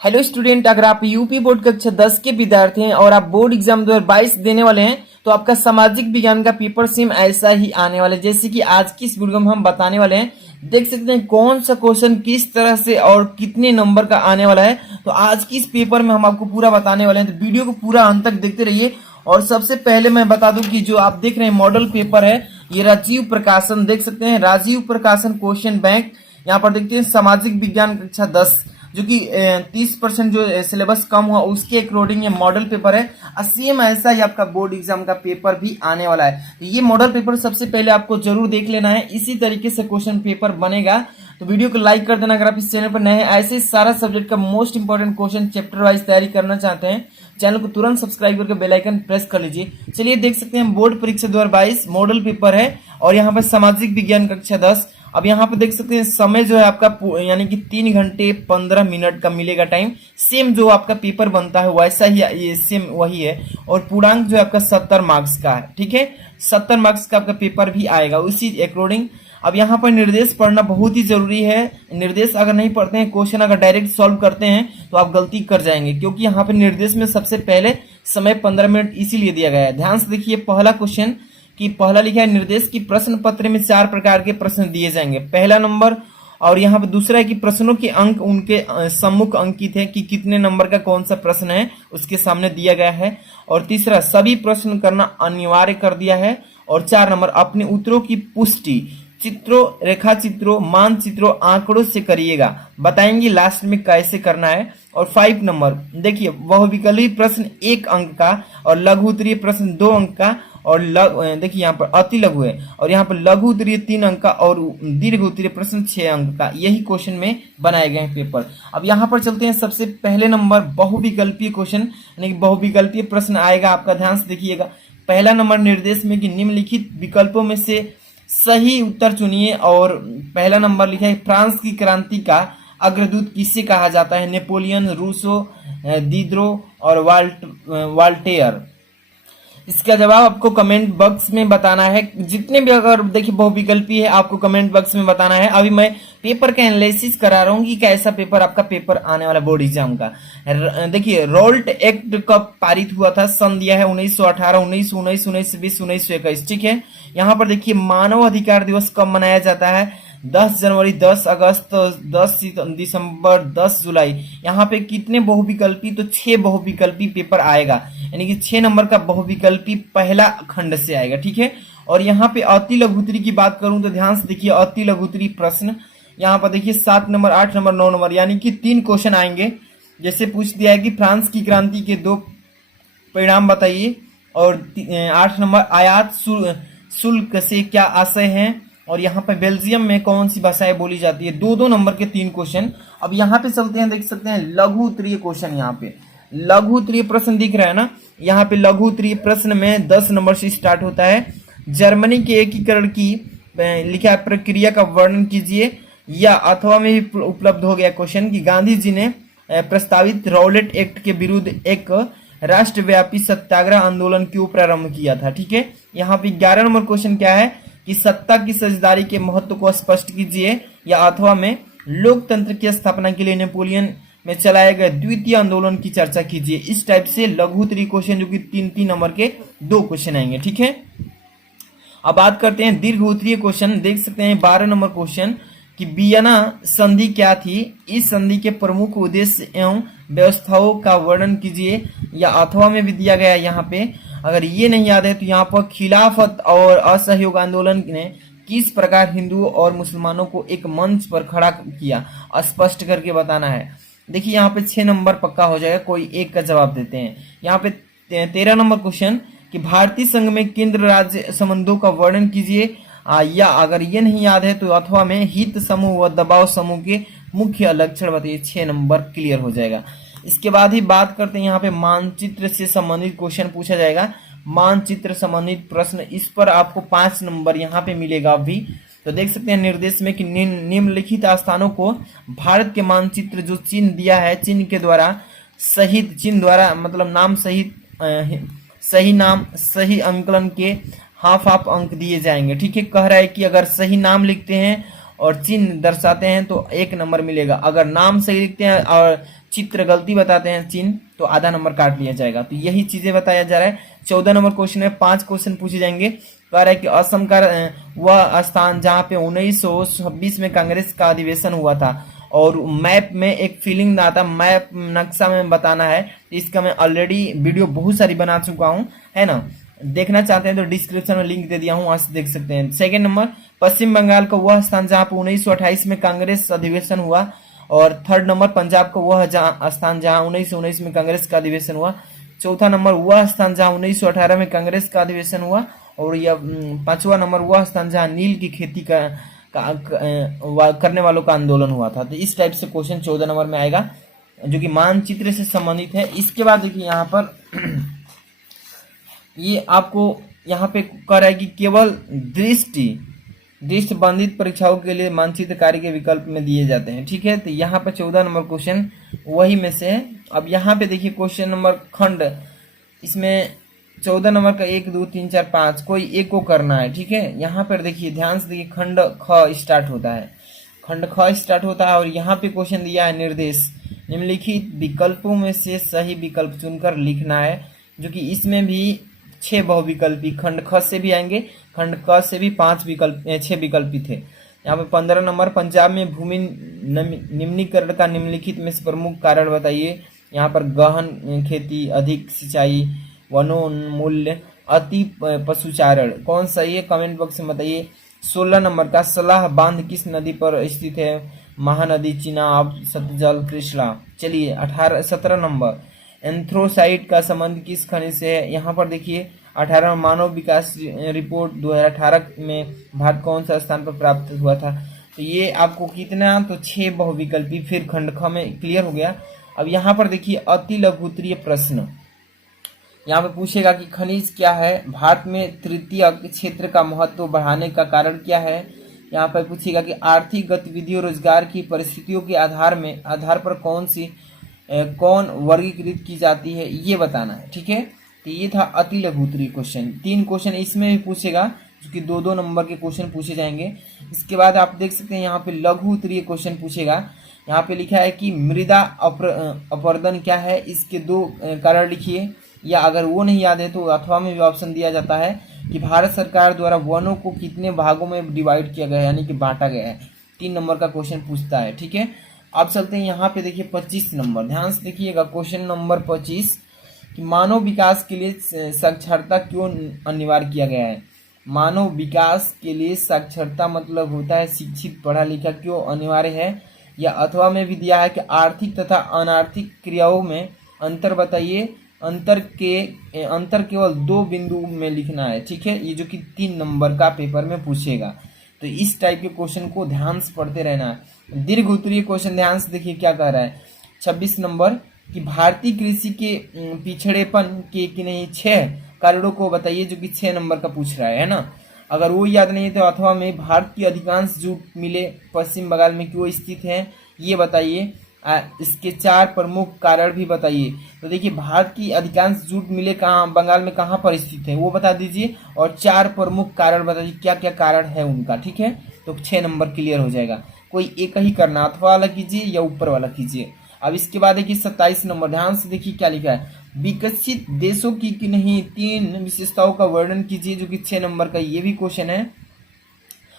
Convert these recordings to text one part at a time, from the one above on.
Hello student, अगर आप UP board कक्षा 10 के विद्यार्थी हैं और आप बोर्ड एग्जाम 2022 देने वाले हैं तो आपका सामाजिक विज्ञान का पेपर सेम ऐसा ही आने वाला है। जैसे कि आज की इस वीडियो में हम बताने वाले हैं, देख सकते हैं कौन सा क्वेश्चन किस तरह से और कितने नंबर का आने वाला है। तो आज की इस पेपर में हम आपको पूरा बताने वाले हैं, तो वीडियो को पूरा अंत तक देखते रहिए। और सबसे पहले मैं बता दूं कि जो आप देख रहे हैं मॉडल पेपर है, ये राजीव प्रकाशन, देख सकते हैं राजीव प्रकाशन क्वेश्चन बैंक। यहाँ पर देखते हैं सामाजिक विज्ञान कक्षा 10 जो कि 30% जो सिलेबस कम हुआ उसके अकॉर्डिंग ये मॉडल पेपर है। सेम ऐसा ही आपका बोर्ड एग्जाम का पेपर भी आने वाला है। ये मॉडल पेपर सबसे पहले आपको जरूर देख लेना है, इसी तरीके से क्वेश्चन पेपर बनेगा। तो वीडियो को लाइक कर देना अगर आप इस चैनल पर नए हैं। ऐसे सारा सब्जेक्ट का most important question chapter wise तैयारी करना चाहते हैं, चैनल को तुरंत सब्सक्राइब करके बेल आइकन प्रेस कर लीजिए। चलिए देख सकते हैं बोर्ड परीक्षा 2022 मॉडल पेपर है और यहाँ पर सामाजिक विज्ञान कक्षा 10। अब यहाँ पे देख सकते हैं समय जो है आपका यानी कि 3 घंटे 15 मिनट का मिलेगा टाइम। सेम जो आपका पेपर बनता है वैसा ही ये सेम वही है। और पूर्णांक जो है आपका 70 मार्क्स का है, ठीक है। 70 मार्क्स का आपका पेपर भी आएगा उसी अकॉर्डिंग। अब यहाँ पर निर्देश पढ़ना बहुत ही जरूरी है। निर्देश अगर नहीं पढ़ते हैं, क्वेश्चन अगर डायरेक्ट सॉल्व करते हैं तो आप गलती कर जाएंगे, क्योंकि यहाँ पे निर्देश में सबसे पहले समय 15 मिनट इसीलिए दिया गया है। ध्यान से देखिए पहला क्वेश्चन कि पहला लिखा है निर्देश की प्रश्न पत्र में 4 प्रकार के प्रश्न दिए जाएंगे, पहला नंबर। और यहाँ पे दूसरा है कि प्रश्नों के अंक उनके सम्मुख अंकित है कि कितने नंबर का कौन सा प्रश्न है उसके सामने दिया गया है। और तीसरा सभी प्रश्न करना अनिवार्य कर दिया है। और 4 नंबर अपने उत्तरों की पुष्टि चित्रों, रेखा चित्रों, मानचित्रों, आंकड़ों से करिएगा, बताएंगे लास्ट में कैसे करना है। और 5 नंबर देखिए बहुविकल्पी प्रश्न 1 अंक का और लघु उत्तरीय प्रश्न 2 अंक का। और देखिए यहाँ पर अति लघु है और यहाँ पर लघु उत्तरीय 3 अंक का और दीर्घ उत्तरीय प्रश्न 6 अंक का। यही क्वेश्चन में बनाए गए हैं पेपर। अब यहाँ पर चलते हैं सबसे पहले नंबर बहुविकल्पीय क्वेश्चन, यानी कि बहुविकल्पीय प्रश्न आएगा आपका। ध्यान से देखिएगा पहला नंबर निर्देश में कि निम्नलिखित विकल्पों में से सही उत्तर चुनिए। और पहला नंबर लिखा है फ्रांस की क्रांति का अग्रदूत किसे कहा जाता है, नेपोलियन, रूसो, दिद्रो और वाल्टेयर। इसका जवाब आपको कमेंट बॉक्स में बताना है। जितने भी अगर देखिए बहुविकल्पी है आपको कमेंट बॉक्स में बताना है। अभी मैं पेपर का एनालिसिस करा रहा हूँ कि कैसा पेपर आपका पेपर आने वाला बोर्ड एग्जाम का। देखिए रोल्ट एक्ट कब पारित हुआ था, सन दिया है 1918, 1919, 1920, 1921, ठीक है। यहाँ पर देखिए मानव अधिकार दिवस कब मनाया जाता है, 10 जनवरी, 10 अगस्त, 10 दिसंबर, 10 जुलाई। यहाँ पे कितने बहुविकल्पी, तो 6 बहुविकल्पी पेपर आएगा, यानी कि 6 नंबर का बहुविकल्पी पहला खंड से आएगा, ठीक है। और यहाँ पे अति लघुत्तरी की बात करूं तो ध्यान से देखिए अति लघुत्तरी प्रश्न यहाँ पर देखिए 7 नंबर, 8 नंबर, 9 नंबर, यानी कि 3 क्वेश्चन आएंगे। जैसे पूछ दिया है कि फ्रांस की क्रांति के 2 परिणाम बताइए। और 8 नंबर आयात शुल्क से क्या आशय है। और यहाँ पे बेल्जियम में कौन सी भाषाएं बोली जाती है। 2-2 नंबर के 3 क्वेश्चन। अब यहाँ पे चलते हैं, देख सकते हैं लघु उत्तरीय क्वेश्चन। यहाँ पे लघु उत्तरीय प्रश्न दिख रहा है ना, यहाँ पे लघु उत्तरीय प्रश्न में 10 नंबर से स्टार्ट होता है। जर्मनी के एकीकरण की लिखा प्रक्रिया का वर्णन कीजिए, या अथवा में भी उपलब्ध हो गया क्वेश्चन कि गांधी जी ने प्रस्तावित रॉलेट एक्ट के विरुद्ध एक राष्ट्रव्यापी सत्याग्रह आंदोलन क्यों प्रारंभ किया था, ठीक है। यहाँ पे 11 नंबर क्वेश्चन क्या है कि सत्ता की साझेदारी के महत्व को स्पष्ट कीजिए, या अथवा में लोकतंत्र की स्थापना के लिए नेपोलियन में चलाए गए द्वितीय आंदोलन की चर्चा कीजिए। इस टाइप से लघु उत्तरीय क्वेश्चन जो कि 3-3 नंबर के 2 क्वेश्चन आएंगे, ठीक है। अब बात करते हैं दीर्घ उत्तरीय क्वेश्चन। देख सकते हैं 12 नंबर क्वेश्चन कि वियना संधि क्या थी, इस संधि के प्रमुख उद्देश्य एवं व्यवस्थाओं का वर्णन कीजिए, या अथवा में भी दिया गया है। यहाँ पे अगर ये नहीं याद है तो यहाँ पर खिलाफत और असहयोग आंदोलन ने किस प्रकार हिंदुओं और मुसलमानों को एक मंच पर खड़ा किया, स्पष्ट करके बताना है। देखिए यहाँ पे 6 नंबर पक्का हो जाएगा, कोई एक का जवाब देते हैं। यहाँ पे 13 नंबर क्वेश्चन कि भारतीय संघ में केंद्र राज्य संबंधों का वर्णन कीजिए, या अगर ये नहीं याद है तो अथवा में हित समूह व दबाव समूह के मुख्य लक्षण बताइए। 6 नंबर क्लियर हो जाएगा। इसके बाद ही बात करते हैं यहाँ पे मानचित्र से संबंधित क्वेश्चन पूछा जाएगा। मानचित्र संबंधित प्रश्न, इस पर आपको 5 नंबर यहाँ पे मिलेगा अभी। तो देख सकते हैं निर्देश में कि निम्नलिखित स्थानों को भारत के मानचित्र जो चिन्ह दिया है, चिन्ह के द्वारा सहित, चिन्ह द्वारा मतलब नाम सहित सही नाम सही अंकलन के हाफ अंक दिए जाएंगे, ठीक है। कह रहा है कि अगर सही नाम लिखते हैं और चिन्ह दर्शाते हैं तो 1 नंबर मिलेगा, अगर नाम सही लिखते हैं और चित्र गलती बताते हैं चिन्ह तो आधा नंबर काट लिया जाएगा। तो यही चीजें बताया जा रहा है। 14 नंबर क्वेश्चन में 5 क्वेश्चन पूछे जाएंगे। कह रहा है कि असम का वह स्थान जहाँ पे 1926 में कांग्रेस का अधिवेशन हुआ था, और मैप में एक फीलिंग आता, मैप नक्शा में बताना है। इसका मैं ऑलरेडी वीडियो बहुत सारी बना चुका हूँ, है ना। देखना चाहते हैं तो डिस्क्रिप्शन में लिंक दे दिया हूँ, वहां से देख सकते हैं। सेकंड नंबर, पश्चिम बंगाल का वह स्थान जहाँ पे 1928 में कांग्रेस अधिवेशन हुआ। और थर्ड नंबर, पंजाब का वह स्थान जहाँ 1919 में कांग्रेस का अधिवेशन हुआ। चौथा नंबर, वह स्थान जहाँ 1918 में कांग्रेस का अधिवेशन हुआ। और यह पांचवा नंबर, वह स्थान जहाँ नील की खेती करने वालों का आंदोलन हुआ था। तो इस टाइप से क्वेश्चन 14 नंबर में आएगा, जो कि मानचित्र से संबंधित है। इसके बाद देखिए यहाँ पर ये आपको यहाँ पे कह रहा है कि केवल दृष्टि बंधित परीक्षाओं के लिए मानचित्र कार्य के विकल्प में दिए जाते हैं, ठीक है। तो यहाँ पर 14 नंबर क्वेश्चन वही में से है। अब यहाँ पे देखिए क्वेश्चन नंबर खंड, इसमें 14 नंबर का 1 2 3 4 5 कोई एक को करना है, ठीक है। यहाँ पर देखिए ध्यान से देखिए, खंड ख स्टार्ट होता है, खंड ख स्टार्ट होता है। और यहाँ पे क्वेश्चन दिया है निर्देश, निम्नलिखित विकल्पों में से सही विकल्प चुनकर लिखना है, जो कि इसमें भी 6 बहुविकल्पी खंड ख से भी आएंगे, खंड क से भी 6 विकल्पी थे। यहाँ पे 15 नंबर, पंजाब में भूमि निम्नीकरण का निम्नलिखित में से प्रमुख कारण बताइए। यहाँ पर गहन खेती, अधिक सिंचाई, वनोन्मूल्य, अति पशुचारण, कौन सही है कमेंट बॉक्स में बताइए। 16 नंबर का, सलाह बांध किस नदी पर स्थित है। महानदी, चिनाब, सतलज, कृष्णा। चलिए 17 नंबर, एंथ्रोसाइट का संबंध किस खनिज से है। यहाँ पर देखिए 18 मानव विकास रिपोर्ट 2018 में भारत कौन सा स्थान पर प्राप्त हुआ था। तो ये आपको कितना, तो 6 बहुविकल्पी, फिर खंड ख में क्लियर हो गया। अब यहाँ पर देखिए अति लघुत्तरीय प्रश्न, यहाँ पे पूछेगा कि खनिज क्या है, भारत में तृतीय क्षेत्र का महत्व बढ़ाने का कारण क्या है। यहाँ पर पूछेगा कि आर्थिक गतिविधियों रोजगार की परिस्थितियों के आधार पर कौन वर्गीकृत की जाती है, ये बताना है, ठीक है। तो ये था अति लघुत्तरीय क्वेश्चन। 3 क्वेश्चन इसमें भी पूछेगा, जो कि 2-2 नंबर के क्वेश्चन पूछे जाएंगे। इसके बाद आप देख सकते हैं यहाँ पे लघु उत्तरीय क्वेश्चन पूछेगा। यहाँ पे लिखा है कि मृदा अपरदन क्या है, इसके 2 कारण लिखिए, या अगर वो नहीं याद है तो अथवा में भी ऑप्शन दिया जाता है कि भारत सरकार द्वारा वनों को कितने भागों में डिवाइड किया गया है, यानी कि बांटा गया है। 3 नंबर का क्वेश्चन पूछता है, ठीक है। अब चलते हैं यहाँ पे देखिए 25 नंबर, ध्यान से देखिएगा क्वेश्चन नंबर 25 कि मानव विकास के लिए साक्षरता क्यों अनिवार्य किया गया है। मानव विकास के लिए साक्षरता मतलब होता है शिक्षित पढ़ा लिखा, क्यों अनिवार्य है। या अथवा में भी दिया है कि आर्थिक तथा अनार्थिक क्रियाओं में अंतर बताइए, अंतर केवल 2 बिंदु में लिखना है, ठीक है। ये जो कि 3 नंबर का पेपर में पूछेगा, तो इस टाइप के क्वेश्चन को ध्यान से पढ़ते रहना है। दीर्घ उत्तरीय क्वेश्चन ध्यान से देखिए क्या कह रहा है। 26 नंबर कि भारतीय कृषि के पिछड़ेपन के कि नहीं 6 कारणों को बताइए, जो कि 6 नंबर का पूछ रहा है ना। अगर वो याद नहीं है तो अथवा में भारत की अधिकांश जूट मिले पश्चिम बंगाल में क्यों स्थित है, ये बताइए। इसके 4 प्रमुख कारण भी बताइए। तो देखिए भारत की अधिकांश जूट मिले कहाँ, बंगाल में कहाँ पर स्थित है वो बता दीजिए, और 4 प्रमुख कारण बताइए क्या क्या कारण है उनका, ठीक है। तो 6 नंबर क्लियर हो जाएगा। कोई एक ही करना, अथवा वाला कीजिए या ऊपर वाला कीजिए। अब इसके बाद देखिए 27 नंबर, ध्यान से देखिए क्या लिखा है। विकसित देशों की कि नहीं 3 विशेषताओं का वर्णन कीजिए, जो कि 6 नंबर का ये भी क्वेश्चन है।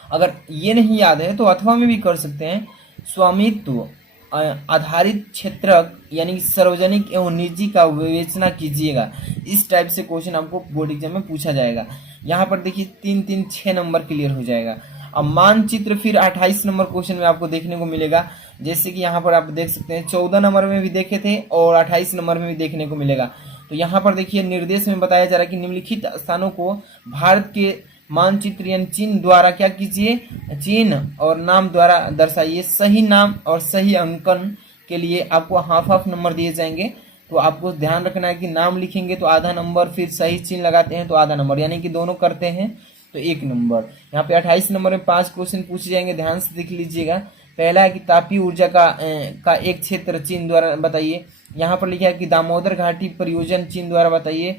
अगर ये नहीं याद है तो अथवा में भी कर सकते हैं। स्वामित्व आधारित क्षेत्र यानी सार्वजनिक एवं निजी का विवेचना कीजिएगा। इस टाइप से क्वेश्चन आपको बोर्ड एग्जाम में पूछा जाएगा। यहाँ पर देखिए 3-3-6 नंबर क्लियर हो जाएगा। अब मानचित्र फिर 28 नंबर क्वेश्चन में आपको देखने को मिलेगा, जैसे कि यहाँ पर आप देख सकते हैं 14 नंबर में भी देखे थे और 28 नंबर में भी देखने को मिलेगा। तो यहाँ पर देखिए निर्देश में बताया जा रहा है कि निम्नलिखित स्थानों को भारत के मानचित्र यानी चिन्ह द्वारा क्या कीजिए, चिन्ह और नाम द्वारा दर्शाइए। सही नाम और सही अंकन के लिए आपको हाफ नंबर दिए जाएंगे। तो आपको ध्यान रखना है कि नाम लिखेंगे तो आधा नंबर, फिर सही चिन्ह लगाते हैं तो आधा नंबर, यानी कि दोनों करते हैं तो 1 नंबर। यहाँ पे 28 नंबर में 5 क्वेश्चन पूछे जाएंगे, ध्यान से देख लीजिएगा। पहला है कि तापीय ऊर्जा का एक क्षेत्र चिन्ह द्वारा बताइए। यहाँ पर लिखा है कि दामोदर घाटी परियोजना चिन्ह द्वारा बताइए।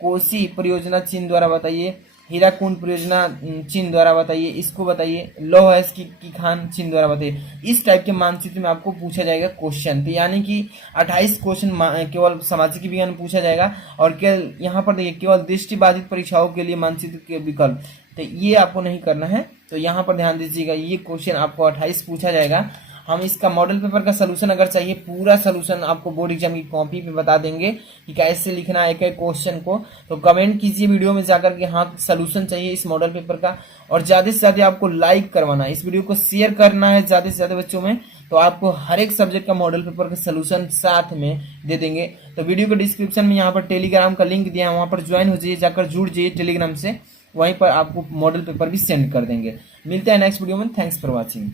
कोसी परियोजना चिन्ह द्वारा बताइए। हीराकुंड परियोजना चीन द्वारा बताइए, इसको बताइए। लौह अयस्क की खान चीन द्वारा बताइए। इस टाइप के मानचित्र में आपको पूछा जाएगा क्वेश्चन। तो यानी कि 28 क्वेश्चन केवल सामाजिक विज्ञान में पूछा जाएगा। और केवल यहाँ पर देखिए, केवल दृष्टिबाधित परीक्षाओं के लिए मानचित्र के विकल्प, तो ये आपको नहीं करना है। तो यहाँ पर ध्यान दीजिएगा, ये क्वेश्चन आपको 28 पूछा जाएगा। हम इसका मॉडल पेपर का सलूशन अगर चाहिए, पूरा सलूशन आपको बोर्ड एग्जाम की कॉपी पे बता देंगे कि कैसे लिखना है एक एक क्वेश्चन को। तो कमेंट कीजिए वीडियो में जाकर के हाँ सलूशन चाहिए इस मॉडल पेपर का। और ज्यादा से ज्यादा आपको लाइक करवाना है, इस वीडियो को शेयर करना है ज्यादा से ज्यादा बच्चों में। तो आपको हर एक सब्जेक्ट का मॉडल पेपर का सलूशन साथ में दे देंगे। तो वीडियो के डिस्क्रिप्शन में यहाँ पर टेलीग्राम का लिंक दिया है, वहां पर ज्वाइन हो जाइए, जाकर जुड़ जाइए टेलीग्राम से, वहीं पर आपको मॉडल पेपर भी सेंड कर देंगे। मिलते हैं नेक्स्ट वीडियो में। Thanks for watching.